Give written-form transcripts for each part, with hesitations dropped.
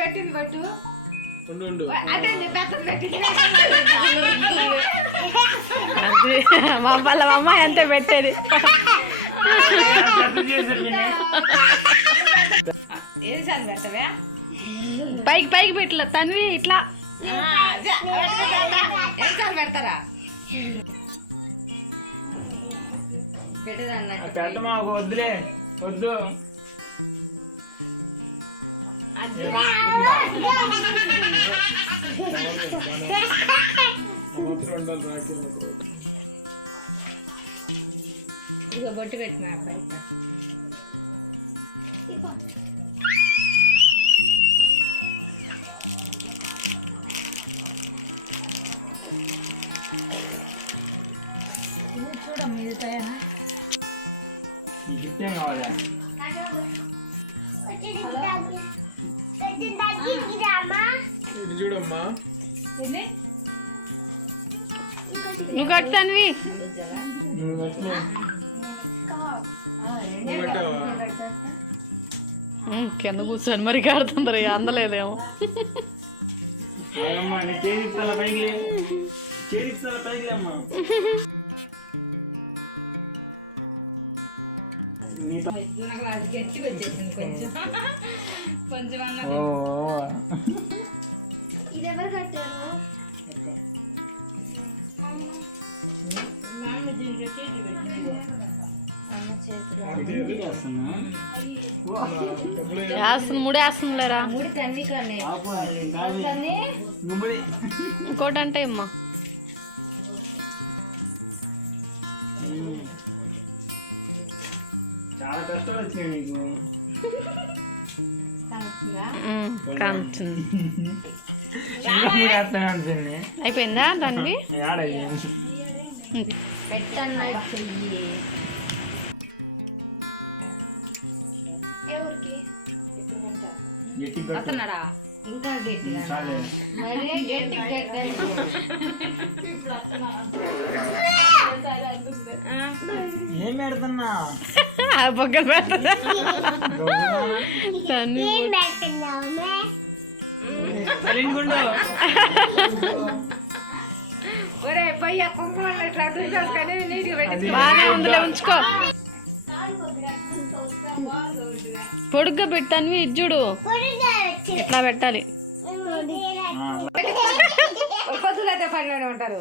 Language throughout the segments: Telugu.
పెట్టింది పట్టు అదే పెద్దది పెట్టింది. మా వాళ్ళ అమ్మాయి అంతే పెట్టేది. ఏది సార్ పెట్టవా? పైకి పైకి పెట్టలే తన్వి ఇట్లా సార్ పెడతారా? పెట్టదన్నా వద్దులే వద్దు. ఇదిగో బొట్టు పెట్టి మా అబ్బాయి. చూడమ్మా నువ్వు కట్టు తన్వి. కింద కూర్చొని మరి కడుతుందరు అందలేదేమో. గట్టిగా వచ్చేసింది కొంచెం కొంచెం అన్నది. ఇది ఎవరు కట్టారు? వేస్తుంది ముడి వేస్తుందిలేరా. ముడి తన్ని కానీ ఇంకోటి అంటే అమ్మా చాలా కష్టాలు వచ్చినాయి నీకు. కాంచుంది. అయిపోయిందా దానికి? వస్తున్నారా? ఇంకా గట్టిగా అరే గట్టి ఏం పెడుతున్నా పక్కన పెడతా. ఒరే పోయి కుంకుమ ఇట్లా చూసుకొని నీట్గా పెట్టి బాగానే ఉందిలే ఉంచుకో. పొడుగ్గా పెట్టాను ఇజ్జుడు ఇట్లా పెట్టాలి. పొద్దులైతే పనిలోనే ఉంటారు.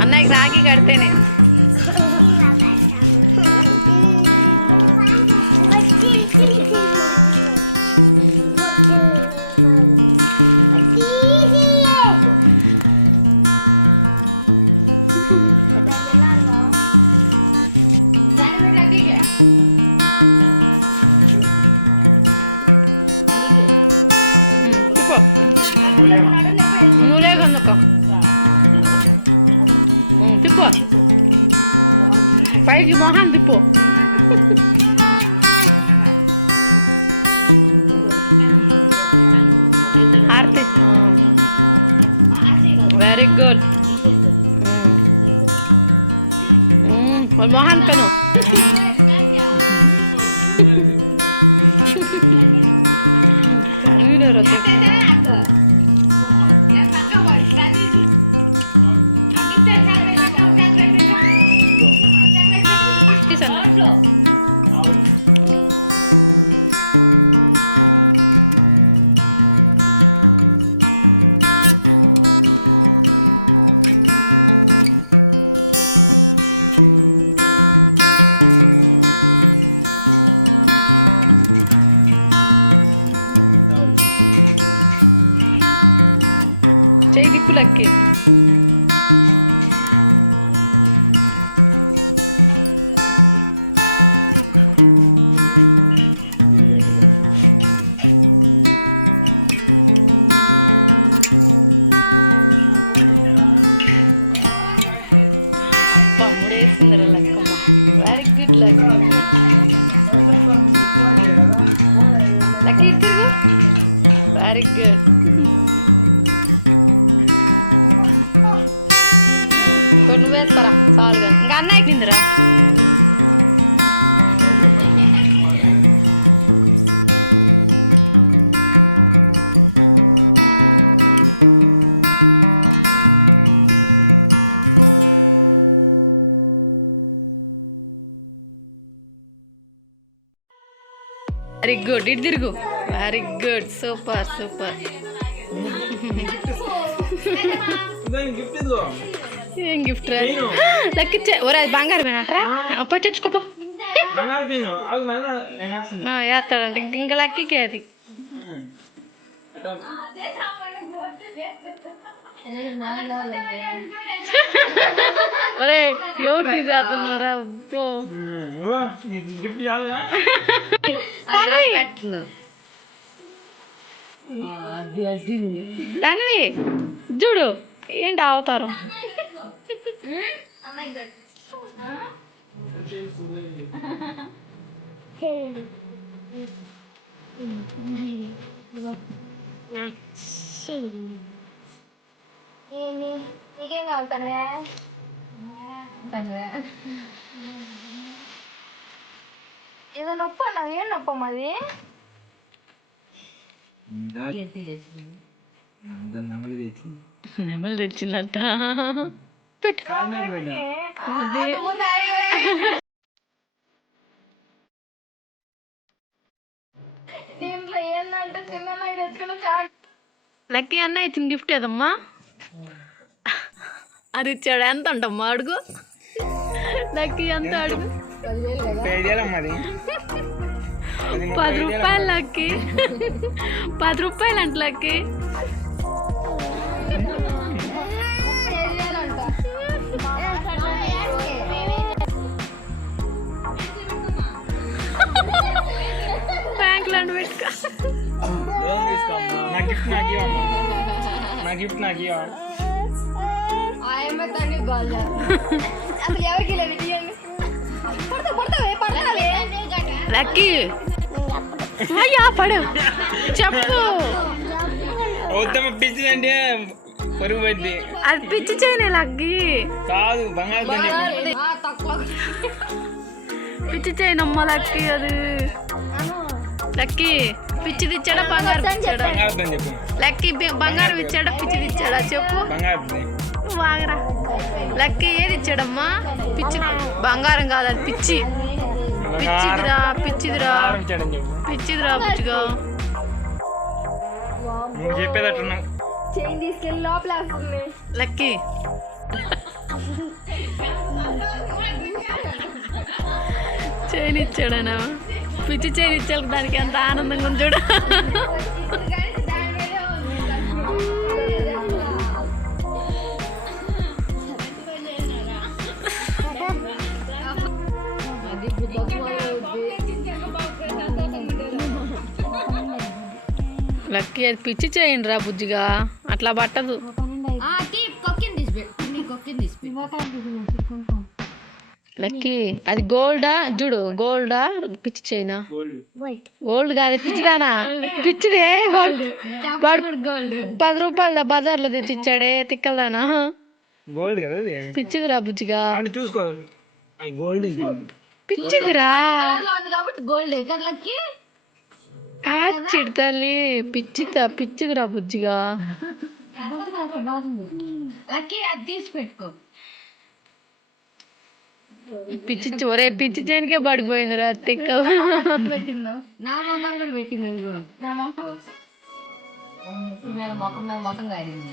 అన్నయ్యకి రాఖీ కడితేనే పైకి మొహం తిప్పు. Very good. మొహం కను వెరీ గుడ్, ఇటు తిరుగు. Very good, super super. Gift ఇదిగో. ఏం గిఫ్ట్ రా? లెక్కిచ్చే ఒరే, అది బంగారం ఏనాట్రా? అప్ప తెచ్చుకోపో. బంగారు తిను. అది మళ్ళా ఏమేస్తుంది? వేస్తాడంట ఇంకా లెక్కకి అది. ఒరే ఎవరు తీసేస్తున్నారా? ఇదిగో, నీకు గిఫ్ట్ చాలుగా? దానివి చూడు ఏంటి అవతారం. నీకేం కావాలి? ఏదో నొప్పి అన్నావు, ఏం నొప్పమ్మ అది? నెమలు తెచ్చిందంట. పెట్టు. దీంట్లో ఏంటంటే చిన్న తెచ్చుకున్న చాలు. లక్కీ అన్న ఇచ్చిన గిఫ్ట్ ఏదమ్మా? అది ఇచ్చాడు. ఎంత అంటమ్మా అడుగు. లక్కీ ఎంత అడుగు? 10,000 అమ్మది. 10 రూపాయలు లక్కీ. 10 రూపాయలు అంట లక్కీ. బ్యాంకులో పెట్టుకో. నా గిఫ్ట్ నాకు ఇవ్వమ్మా. నా గిఫ్ట్ నాకు ఇవ్వ. ఆయమ్మతండి గోల్ అసలు ఎవరికి లేదు తీయండి. పడతావే లక్కీ అయ్యా పడు. చెప్పు. వద్దమ్మ, పిచ్చిదంటే పొరుగు పోయింది. అది పిచ్చి చేయనే లక్కీ. కాదు, బంగారు దని చెప్పు. తక్కువ పిచ్చి చేయనమ్మా లక్కీ. అది లక్కీ పిచ్చిది ఇచ్చాడా బంగారం ఇచ్చాడా? బంగారు దని చెప్పు. లక్కీ బంగారం ఇచ్చాడా పిచ్చిది ఇచ్చాడా చెప్పు. బంగారు బాగరా. లక్కీ ఏది ఇచ్చాడమ్మా? పిచ్చి. బంగారం కాదు అది పిచ్చి. పిచ్చిదిరా పిచ్చిదిరా ఇచ్చాడని చెప్పు. పిచ్చిదిరా పిచ్చిగా. నువ్వు చెప్పేదట్టున్నావు. చేయి తీసుకెళ్ళి లోపల లక్కీ చైన్ ఇచ్చాడనా? పిచ్చి చైన్ ఇచ్చాడు. దానికి ఎంత ఆనందంగా ఉంది చూడు. లక్కీ అది పిచ్చి చేయండి రా బుజ్జిగా, అట్లా పట్టదు. లక్కీ అది గోల్డా చూడు. గోల్డా పిచ్చి చైనా? గోల్డ్ కాదు పిచ్చిదానా? పిచ్చిదే. 10 రూపాయలు బజార్లో తెచ్చిచ్చాడే తిక్కలదానా? గోల్డ్ కదా అది. పిచ్చిదిరా బుజ్జిగా. చూసుకో, గోల్డ్ పిచ్చిదిరా. కాబట్టి గోల్డ్ కదలకి చిడతల్లి పిచ్చిదిరా బుజ్జిగా. లక్కీ అది తీసి పెట్టుకో. పిచ్చి ఒరే పిచ్చి చేయనికే పడిపోయిందిరా తిక్క. పెట్టిందా? నా మొక్కలు కూడా పెట్టింది. అదిగో నా మొక్క మొక్కం మీద మొత్తం కాయింది.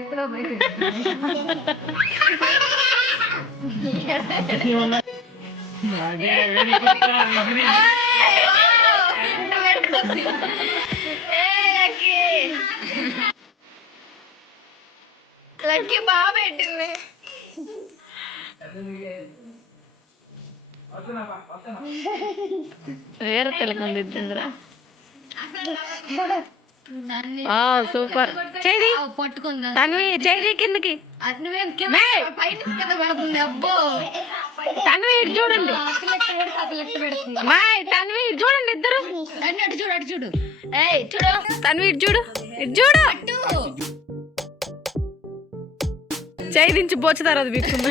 ఎప్పుడో లక్కీ బాగా పెట్టింది. వేరే తెలకంది ఇద్దిందిరా. సూపర్. చేయి పట్టుకుందా తన్వి, చేయి కిందకి. కింద పెడుతుంది. అబ్బో తన్వి ఇటు చూడండి. మాయ్ తన్వి ఇటు చూడండి ఇద్దరు. అటు చూడు అటు చూడు. ఏయ్ చూడు తన్వి ఇటు చూడు. ఇటు చూడు. చేయి దించి బొచ్చు తర్వాత బిక్కుంది.